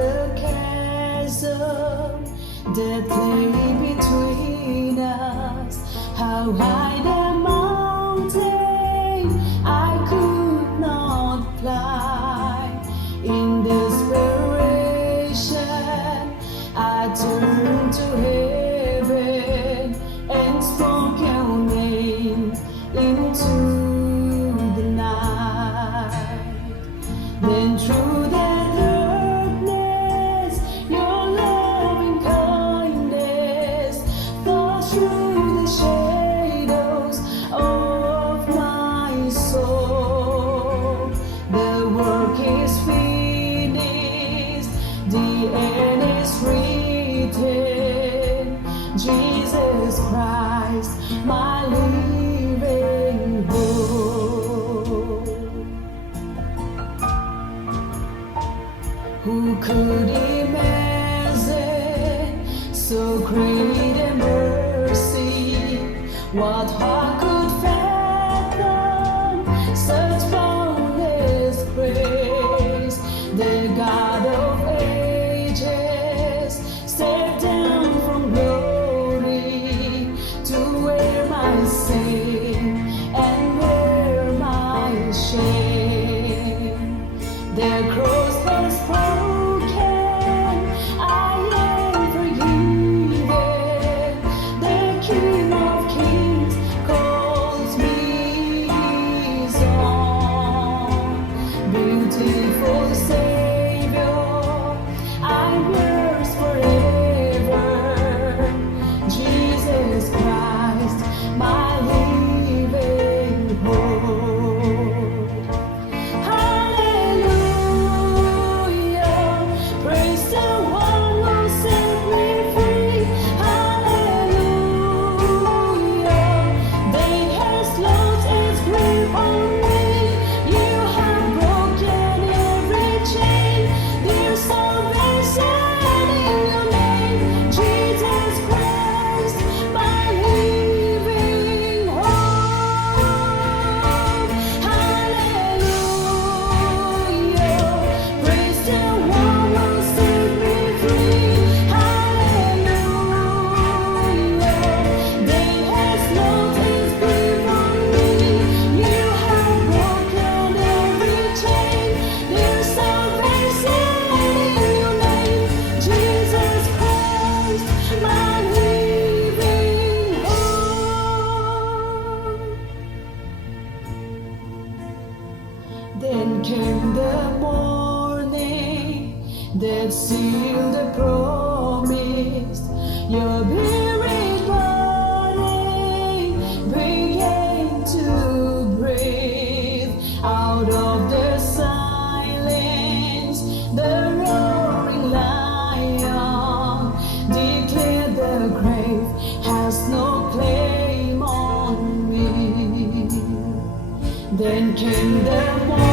the chasm that lay between us. How high the mountain I could not climb. In desperation, I turned to heaven and spoke your name into the night. Then through the darkness, your loving kindness tore through the shadows of my soul. The work is finished, the end is written. Jesus Christ, my living hope. Who could imagine so great a mercy? What heart could fathom such boundless grace? The God of ages stepped down from glory to wear my sin and wear my shame. The cross has broken, I am forgiven. The King of Kings calls me his own. Beautiful Savior, I'm yours forever. Jesus Christ, my living hope. Hallelujah, praise the one who set me free. Hallelujah, day has lost its grip on me. You have broken every chain. There's salvation in your name, Jesus Christ, my living hope. Hallelujah, praise the one who set me free. Hallelujah, day has lost its grip on me. You have broken every chain. There's salvation in your name, Jesus Christ, my living hope. Then came the morning that sealed the promise. Your weary body began to breathe out of the silence. The roaring lion declared the grave has no claim on me. Then came the morning